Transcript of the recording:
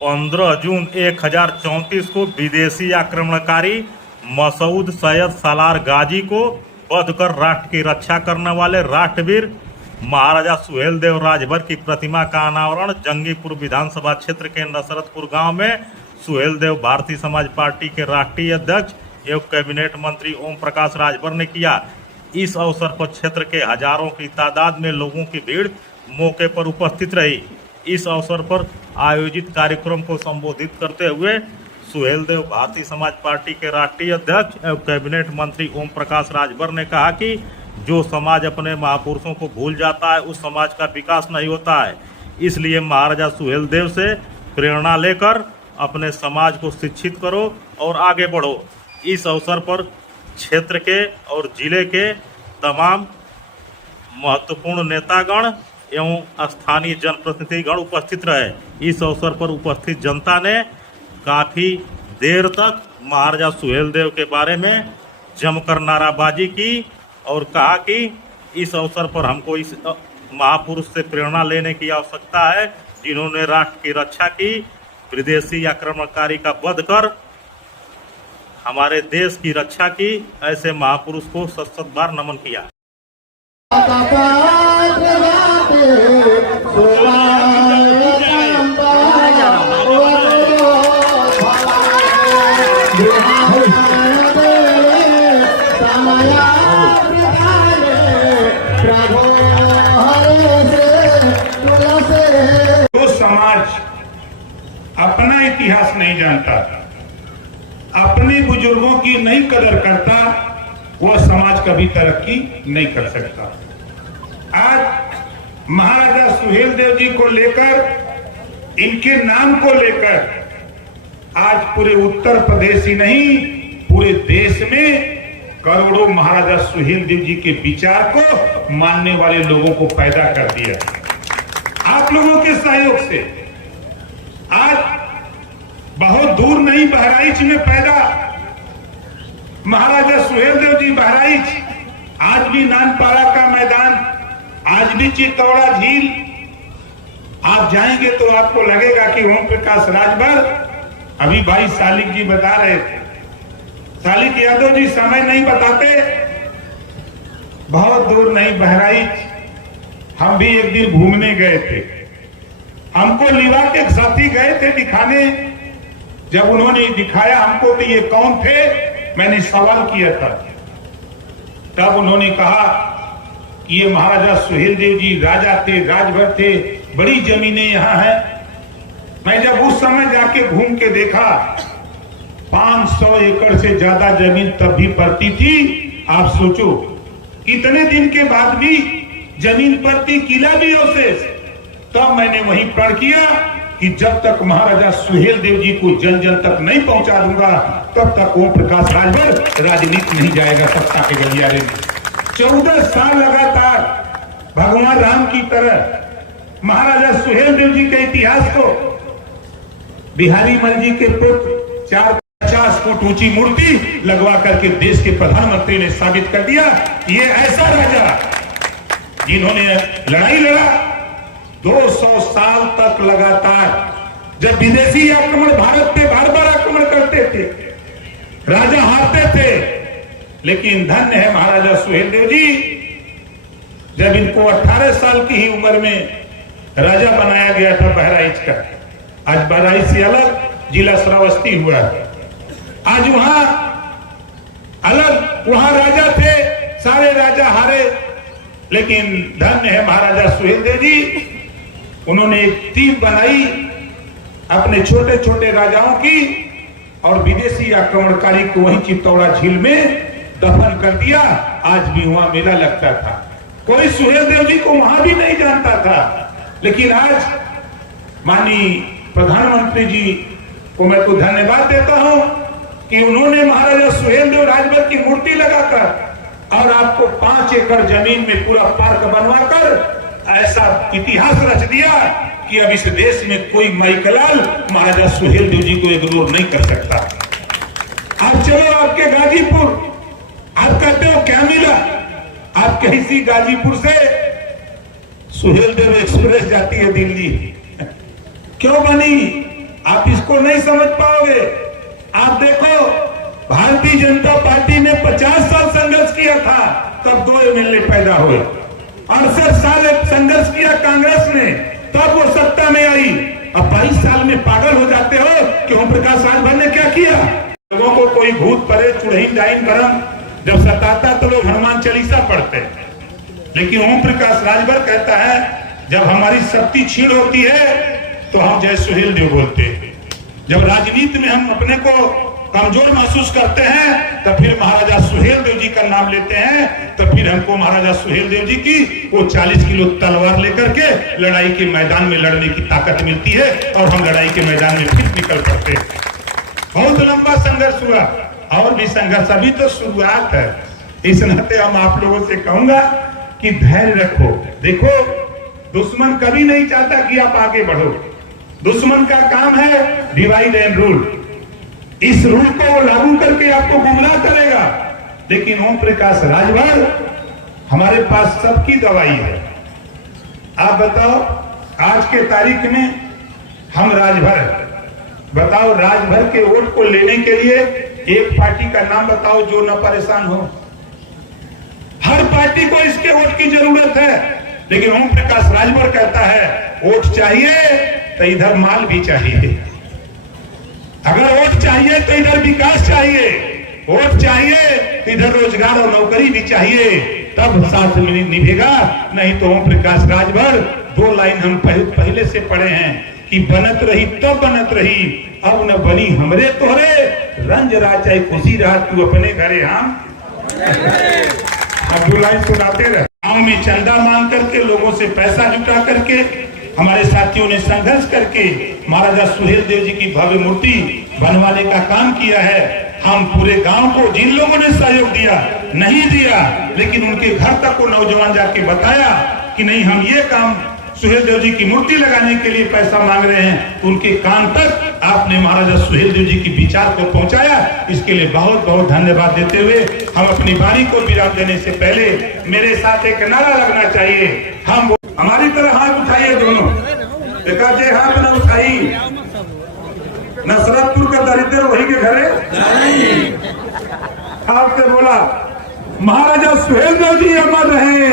15 जून 1034 को विदेशी आक्रमणकारी मसूद सैयद सालार गाजी को वध कर राष्ट्र की रक्षा करने वाले राष्ट्रवीर महाराजा सुहेलदेव राजभर की प्रतिमा का अनावरण जंगीपुर विधानसभा क्षेत्र के नसरतपुर गांव में सुहेलदेव भारतीय समाज पार्टी के राष्ट्रीय अध्यक्ष एवं कैबिनेट मंत्री ओम प्रकाश राजभर ने किया। इस अवसर पर क्षेत्र के हजारों की तादाद में लोगों की भीड़ मौके पर उपस्थित रही। इस अवसर पर आयोजित कार्यक्रम को संबोधित करते हुए सुहेलदेव भारतीय समाज पार्टी के राष्ट्रीय अध्यक्ष एवं कैबिनेट मंत्री ओम प्रकाश राजभर ने कहा कि जो समाज अपने महापुरुषों को भूल जाता है उस समाज का विकास नहीं होता है। इसलिए महाराजा सुहेलदेव से प्रेरणा लेकर अपने समाज को शिक्षित करो और आगे बढ़ो। इस अवसर पर क्षेत्र के और जिले के तमाम महत्वपूर्ण नेतागण एवं स्थानीय जनप्रतिनिधिगण उपस्थित रहे। इस अवसर पर उपस्थित जनता ने काफ़ी देर तक महाराजा सुहेलदेव के बारे में जमकर नाराबाजी की और कहा कि इस अवसर पर हमको इस महापुरुष से प्रेरणा लेने की आवश्यकता है जिन्होंने राष्ट्र की रक्षा की, विदेशी आक्रमणकारी का वध कर हमारे देश की रक्षा की। ऐसे महापुरुष को सत बार नमन किया। जो समाज अपना इतिहास नहीं जानता, अपने बुजुर्गों की नहीं कदर करता, वह समाज कभी तरक्की नहीं कर सकता। आज महाराजा सुहेलदेव जी को लेकर, इनके नाम को लेकर आज पूरे उत्तर प्रदेश ही नहीं पूरे देश में करोड़ों महाराजा सुहेलदेव जी के विचार को मानने वाले लोगों को पैदा कर दिया। आप लोगों के सहयोग से आज बहुत दूर नहीं, बहराइच में पैदा महाराजा सुहेलदेव जी। बहराइच आज भी नानपाड़ा का मैदान, आज भी चित्तौड़ा झील, आप जाएंगे तो आपको लगेगा कि ओम प्रकाश राजभर, अभी भाई सालिक जी बता रहे थे, सालिक यादव जी समय नहीं बताते, बहुत दूर नहीं बहराइच। हम भी एक दिन घूमने गए थे, हमको लिवा के साथी गए थे दिखाने। जब उन्होंने दिखाया हमको कि ये कौन थे, मैंने सवाल किया था, तब उन्होंने कहा कि ये महाराजा सुहेलदेव जी राजा थे, राजभर थे, बड़ी जमीनें यहां हैं। मैं जब उस समय जाके घूम के देखा, 500 एकड़ से ज्यादा जमीन तब भी पड़ती थी। आप सोचो, इतने दिन के बाद भी जमीन पड़ती, किला भी अवशेष। तब मैंने वहीं प्रण किया कि जब तक महाराजा सुहेलदेव जी को जन जन तक नहीं पहुंचा दूंगा, तब तक ओम प्रकाश राजभर राजनीति नहीं जाएगा सत्ता के गलियारे में। 14 साल लगातार भगवान राम की तरह महाराजा सुहेलदेव जी के इतिहास को बिहारी मल जी के पुत्र 450 फुट ऊंची मूर्ति लगवा करके देश के प्रधानमंत्री ने साबित कर दिया, ये ऐसा राजा जिन्होंने लड़ाई लड़ा 200 साल तक लगातार। जब विदेशी आक्रमण भारत पे बार बार आक्रमण करते थे, राजा हारते थे, लेकिन धन्य है महाराजा सुहेलदेव जी, जब इनको 18 साल की ही उम्र में राजा बनाया गया था बहराइच का। आज बहराइच से अलग जिला श्रावस्ती हुआ है। आज वहां अलग, वहां राजा थे, सारे राजा हारे, लेकिन धन्य है महाराजा सुहेलदेव जी, उन्होंने एक टीम बनाई अपने छोटे छोटे राजाओं की और विदेशी आक्रमणकारी को वहीं चित्तौड़ा झील में दफन कर दिया। आज भी वहां मेला लगता था, कोई सुहेलदेव जी को वहां भी नहीं जानता था, लेकिन आज माननीय प्रधानमंत्री जी को मैं तो धन्यवाद देता हूं कि उन्होंने महाराजा सुहेलदेव राजभर की मूर्ति लगाकर और आपको 5 एकड़ जमीन में पूरा पार्क बनवाकर ऐसा इतिहास रच दिया कि अब इस देश में कोई माइकलाल महाराजा सुहेलदेव जी को इग्नोर नहीं कर सकता। आप चलो आपके गाजीपुर, आप कहते हो क्या मिला, आप कहीं गाजीपुर से सुहेलदेव एक्सप्रेस जाती है दिल्ली, क्यों बनी? उसको नहीं समझ पाओगे। आप देखो, भारतीय जनता पार्टी ने 50 साल संघर्ष किया था, तब 2 एमएलए पैदा हुए। 68 साल संघर्ष किया कांग्रेस ने, तब वो सत्ता में आई। अब 22 साल में पागल हो जाते हो कि ओम प्रकाश राजभर ने क्या किया। लोगों को कोई भूत परे चुड़ैल डाइन भरम जब सताता तो लोग हनुमान चालीसा पढ़ते, लेकिन ओम प्रकाश राजभर कहता है जब हमारी शक्ति छीन होती है तो हम जय सुहेल देव बोलते हैं। जब राजनीति में हम अपने को कमजोर महसूस करते हैं तो फिर महाराजा सुहेल देव जी का नाम लेते हैं, तो फिर हमको महाराजा सुहेल देव जी की वो 40 किलो तलवार लेकर के लड़ाई के मैदान में लड़ने की ताकत मिलती है और हम लड़ाई के मैदान में फिर निकल पड़ते हैं। बहुत लंबा संघर्ष हुआ और भी संघर्ष अभी तो शुरुआत है। इस नाते हम आप लोगों से कहूंगा कि धैर्य रखो। देखो, दुश्मन कभी नहीं चाहता कि आप आगे बढ़ो। दुश्मन का काम है डिवाइड एंड रूल। इस रूल को वो लागू करके आपको गुमराह करेगा, लेकिन ओम प्रकाश राजभर हमारे पास सबकी दवाई है। आप बताओ, आज के तारीख में हम राजभर, बताओ राजभर के वोट को लेने के लिए एक पार्टी का नाम बताओ जो न परेशान हो। हर पार्टी को इसके वोट की जरूरत है, लेकिन ओम प्रकाश राजभर कहता है वोट चाहिए तो इधर माल भी चाहिए। अगर वोट चाहिए तो इधर विकास चाहिए, वोट चाहिए तो इधर रोजगार और नौकरी भी चाहिए, तब साथ में निभेगा। नहीं तो ओम प्रकाश राजभर 2 लाइन हम पहले से पढ़े हैं कि बनत रही तो बनत रही, अब न बनी हमरे तोहरे, रंज रहा चाहे खुशी रहा तू अपने घरे। हम अब 2 लाइन सुनाते रहे। गांव में चंदा मांग करके, लोगों से पैसा जुटा करके, हमारे साथियों ने संघर्ष करके महाराजा सुहेल देव जी की भव्य मूर्ति बनवाने का काम किया है। हम पूरे गांव को, जिन लोगों ने सहयोग दिया नहीं दिया, लेकिन उनके घर तक को नौजवान जाके बताया कि नहीं हम ये काम सुहेल देव जी की मूर्ति लगाने के लिए पैसा मांग रहे हैं, तो उनके कान तक आपने महाराजा सुहेल देव जी की विचार को पहुंचाया। इसके लिए बहुत बहुत धन्यवाद देते हुए हम अपनी बारी को विराम देने से पहले मेरे साथ एक नारा लगना चाहिए। हम हमारी तरह हाथ उठाइए दोनों, देखा जे हाथ न उठाई नसरतपुर का दरिद्र वही के घरे। आपसे बोला महाराजा सुहेल देव जी अमर रहे।